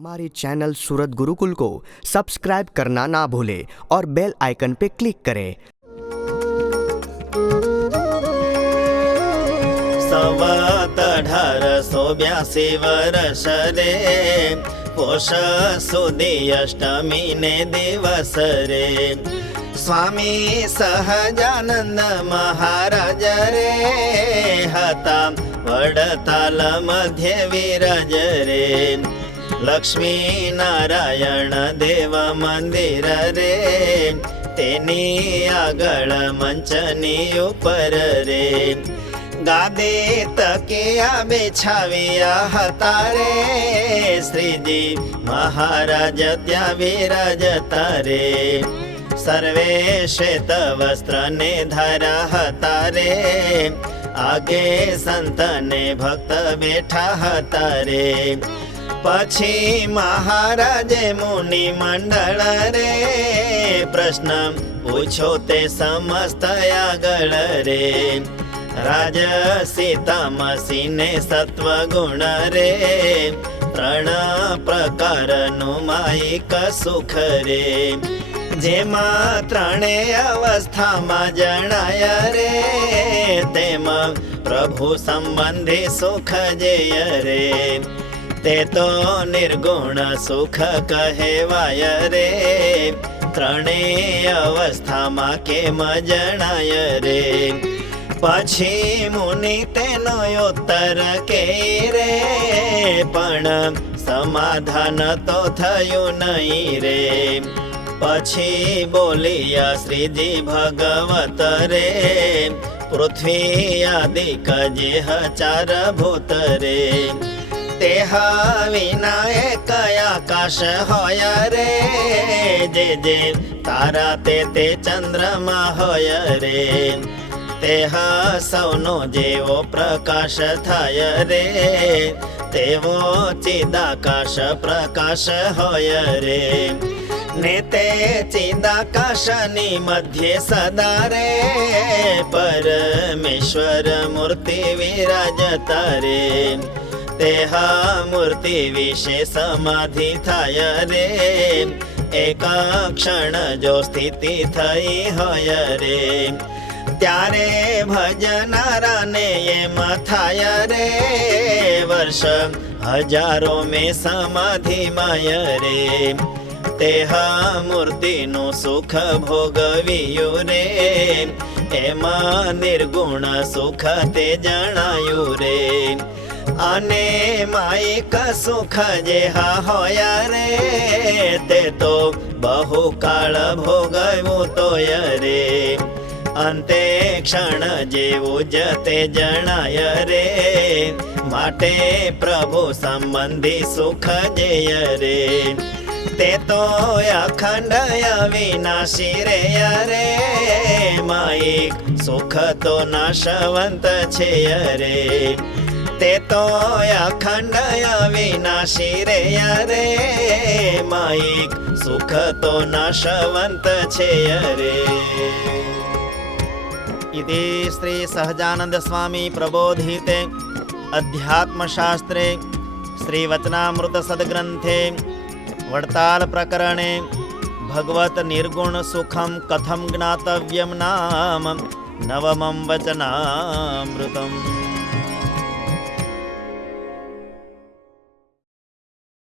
हमारे चैनल सूरत गुरुकुल को सब्सक्राइब करना ना भूलें और बेल आइकन पे क्लिक करें। संवत 1882 वर्ष रे पोष सुदी अष्टमी ने दिवस रे स्वामी सहजानंद महाराज रे हता वडताल मध्य विराज रे लक्ष्मी नारायण देव मंदिर रे तेनी आगळ मंचनी उपर रे गादे तकिया बिछाविया हता रे श्रीजी महाराज त्या विराजता रे सर्वे श्वेत वस्त्र ने धारा हता रे आगे संत ने भक्त बैठा हता रे पछी महाराजे मुनि मंडल रे प्रश्न पूछो ते समस्त आगळ रे राजसी तामसी ने सत्व गुण रे त्रण प्रकार नु मायिक सुख रे जेमा त्रणे अवस्था मा जणाय रे तेमा प्रभु संबंधी सुख जेय रे ते तो निर्गुण सुख कहेवाय रे त्रणे अवस्था मा केम जणाय रे पछी मुनि तेनो उत्तर के रे पण समाधान तो थयो नहीं रे पछी बोलिया श्रीजी भगवत रे पृथ्वी आदिक जेह चार भूत रे तेह विना एक आकाश होय रे जे जे तारा ते चंद्रमा होय रे तेह सौनो जेवो प्रकाश थाय रे तेवो चिदाकाश प्रकाश होय रे ने ते चिदाकाशनी मध्ये सदा रे परमेश्वर मूर्ति विराजता रे तेह मूर्ति विषे समाधि थाय रे एका क्षण जो स्थिति थई होय रे त्यारे भजनारा ने ये मथाय रे वर्ष हजारों में समाधि माय रे तेह मूर्ति नु सुख भोगवियो रे एमा निर्गुण सुख ते जणायु रे अने मायिक सुख जेहा होया रे ते तो बहु काल भोगवू तोय रे अंते क्षण जेवू जते जणाय रे माटे प्रभु संबंधी सुख जेय रे ते तो अखंड अविनाशी रे रे मायिक सुख तो नाशवंत छे रे ते तो अखंड अविनाशी रे रे मायिक सुख तो नाशवंत छे रे। इति श्री सहजानंद स्वामी प्रबोधिते अध्यात्मशास्त्रे श्री वचनामृत सद्ग्रंथे वडताल प्रकरणे भगवत निर्गुण सुखम कथम ज्ञातव्यम नाम नवमं वचनामृतम्।